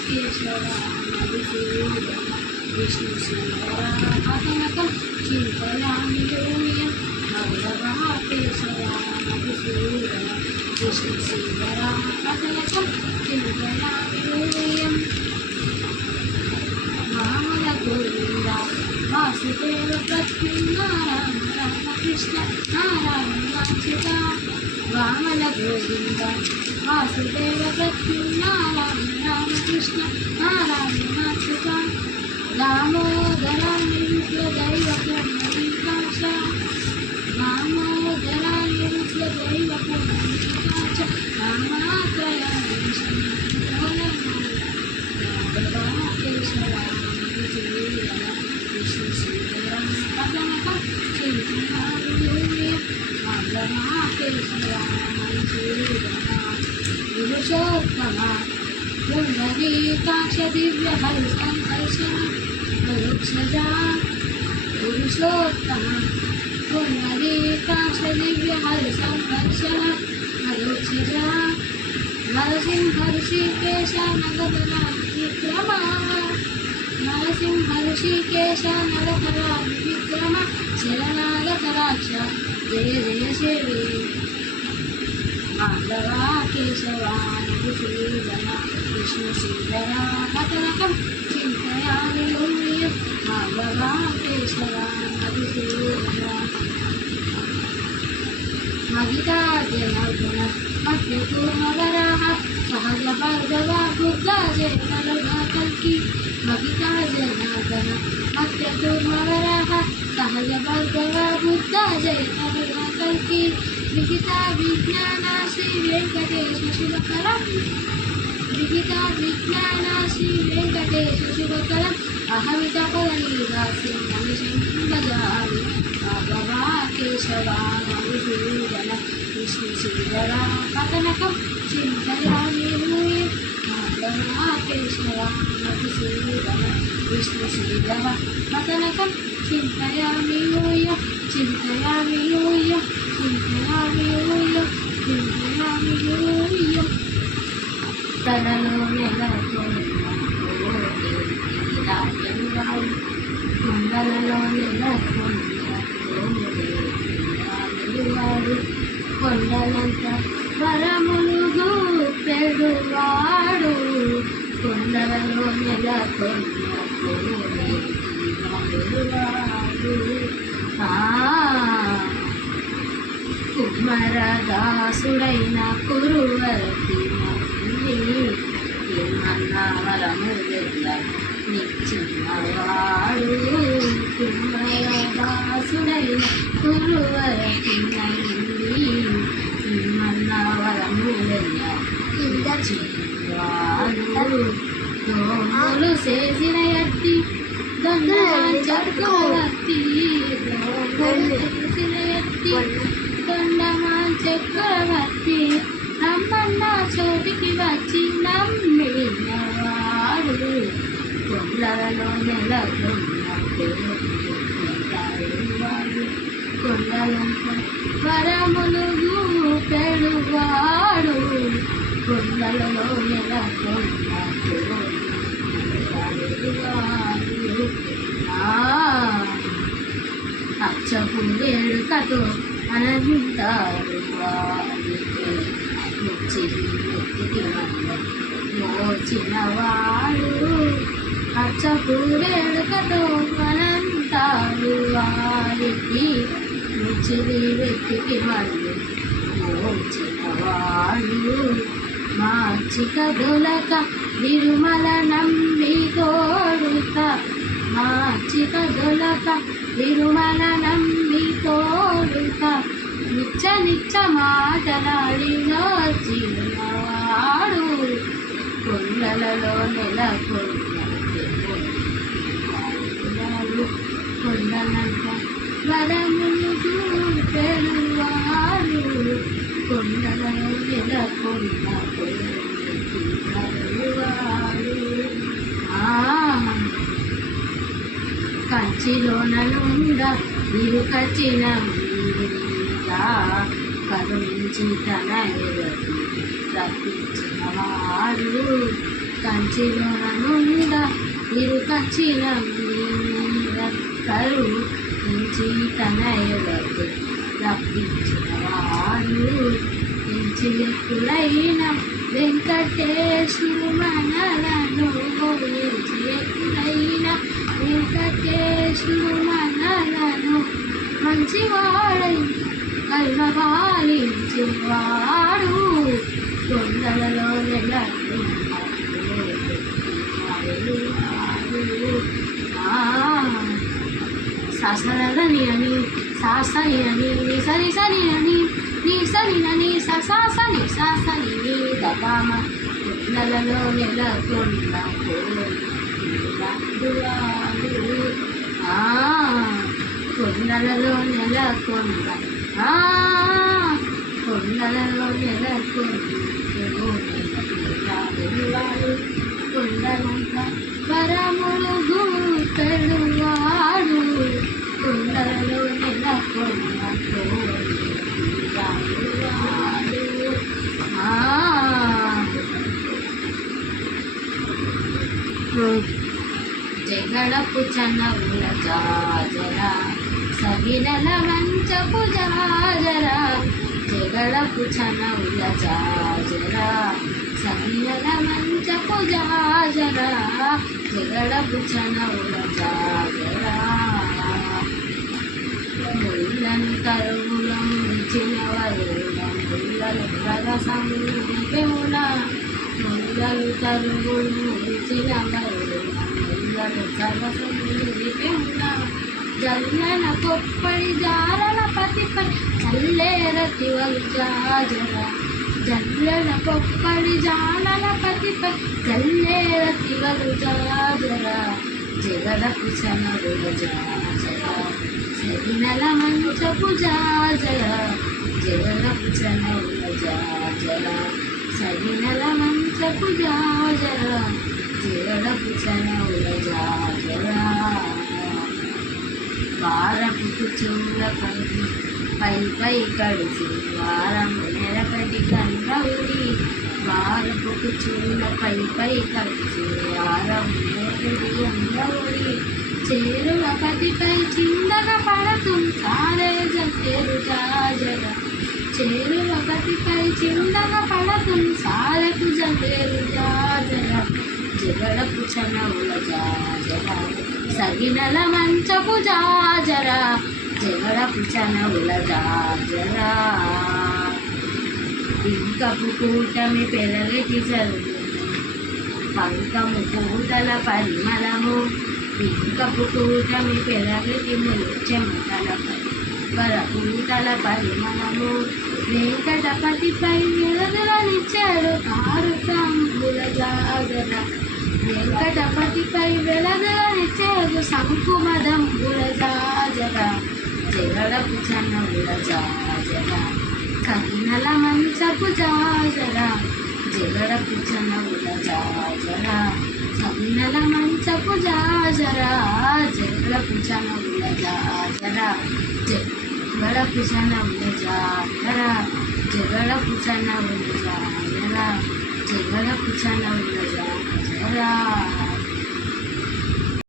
కేశవ మధుసూదన విష్ణు సుందర అతనకం చింతయామి యూయం మాధవ కేశవ మధుసూదన విష్ణు సుందర అతనకం చింతయామి యూయం మామల గోవింద వాసుదేవ ప్రత్యున్నారాయణ రామకృష్ణ నారాయణ వాచిత వామల గోవింద వాసుదేవ ప్రత్యున్నారాయణ రామకృష్ణ నారాయణ వాచిత దామోదర నిరుద్ర దైవ బ్రహ్మవికాశ దామోదర నిరుద్ర దైవ బ్రహ్మవికాశ రామాత్రయ కేశవ విష్ణు సుందర పదనకం చింతయామి కేశవ పురుషోత్తమ పుండరీకాక్ష దివ్య హరి సంకర్షణ పరోక్షజా పురుషోత్తమ పుండరీకాక్ష దివ్య హరి సంకర్షణ పరోక్షజా నరసింహ ఋషికేశ నగర విక్రమ నరసింహ ఋషికేశ నగర విక్రమ శరణాగత రాక్ష జయ జయ శివే మాధవ కేశవ మధుసూదన విష్ణు సుందర అతనకం చింతయామి యూయం మాధవ కేశవ మధుసూదన మహితా జనార్దన మధ్యకూర్మవరాహ సహజ భార్గవ బుద్ధ జయనలుగా కల్కి మహితా జనార్దన మధ్యకూర్మవరాహ సహజ భార్గవ బుద్ధ జయనలుగా కల్కి విహిత విజ్ఞాన శ్రీ వెంకటేశ శుభకరం విహిత విజ్ఞాన శ్రీ వెంకటేశ శుభకరం అహమిత పదనీదాసి మనిషం భజామి మాధవ కేశవ మధుసూదన విష్ణు సుందర పదనకం చింతయామి యూయం మాధవ కేశవ మధుసూదన విష్ణు సుందర పదనకం చింతయామి యూయం చింతయామి యూయం చింతయామి యూయం చింతయామి యూయం తనలో నెలకొని కొండలలో నెలకొని కొండలంత వరములు గూపెడువాడు కొండలలో నెలకొన్నవాడు కుమ్మరదాసుడైన కురువరతి ఏమన్నా వరముల నిచ్చినవాడు కుమ్మరదాసుడైన కురువరతి ఏమన్నా వరముల నిచ్చినవాడు దోమలు చేసిన ఎత్తి దొంగ చక్రవర్తి చేసిన ఎత్తి దొండమాన్ చక్రవర్తి నమ్మన్న చోటికి వచ్చి నమ్మినవాడు కొండలలో నెలకొన్నవాడు కొండలంత వరములు పెడువాడు కొండలలో నెలకొన్నవాడు అచ్చపు వేడుకతో అనంతాడు మోచినవాడు అచ్చపు వేడుకతో అనంతాడు వారికి ముచ్చిరి వ్యక్తికి మళ్ళీ మోచినవాడు మాచిక దొలక విరుమల నమ్మి తోడుత మాచిక దొలక విరుమల నమ్మి తోడుత నిచ్చ నిచ్చ మాటలాడిన చిన్నవాడు కొండలలో నెలకొన్నాడు కొండలంత వరములు పెడువాడు కొండలలో నెలకొన్నాడు కంచిలోన నుండ ఇరుకచిన కరుణించి తన ఎరటి రప్పించినవాడు కంచిలోన నుండ ఇరుకచ్చిన కరు నుంచి తనయులకు రప్పించిన వాడు ఎంచియకులైన వెంకటేశుడు మనలను ఎంచియకులైన వెంకటేశుడు మనలను మంచివాడై కల్మవాలించేవాడు కొండలలో సాసని అని సాసని అని నీ సరి సని అని నీ సని అని సాసని సాసని నీ దపామ కొండలలో నెలకొండ కొండలలో నెలకొండ కొండలలో నెలకొండవాడు కొండలంత వరములు గూపెడువాడు కొండలలో నెలకొండవాడు జగడపు చనవుల జాజర సగినల మంచపు జాజర జగడపు చనవుల జాజర సగినల మంచపు జాజర జగడపు చనవుల జాజర ముళ్ళను తరువులం ఇచ్చిన వరులం ముళ్ళలు సరసముల ముళ్ళలు తరువులు ఇచ్చిన వరులం ముళ్ళలు సరసముల జల్లన కొప్పడి జారల పతిపై చల్లేరతివలు జాజర జల్లన కొప్పడి జాలల పతిపై చల్లేరతివలు జాజర జగడపు చనరుల జాజర సగినల మంచపు జాజర జగడపు చనరుల జాజర సగినల మంచపు జాజర జగడపు చనరుల జాజర వారపు కూర్చుండ పై కడిసి వారము నెరకటి కన్నవుడి వారపు కూర్చుండ పై కడిసి వారము నెరకటి కన్నవుడి చేరువ పతిపై చిందన పడతుంది సారే జల్లేరు జాజర చేరువ పతిపై చిందన పడతుంది సారకు జల్లేరు జాజర జగడపు చనవుల జాజర సగినల మంచపు జాజర జగడపు చనవుల జాజర ఇంకపు కూటమి పెరగటి జరుగు పంకము పూతల పరిమళము ఇంకపు కూటమి పెరగటి ముత్యముతల వరపూతల పరిమళము వెంకటపతిపై వెలగలనిచ్చాడు ఆరు సంబుల జాజర వెంకటపతిపై వెలగలనిచ్చాడు శంకుమదంబుల జాజర జగడపు చనవుల జాజర సగినల మంచపు జాజర జగడపు చనవుల జాజర సగినల మంచపు జాజర జగడపు చనవుల జాజర జగడపు చనవుల జాజర జగడపు చనవుల జాజర జగడపు చనవుల జాజర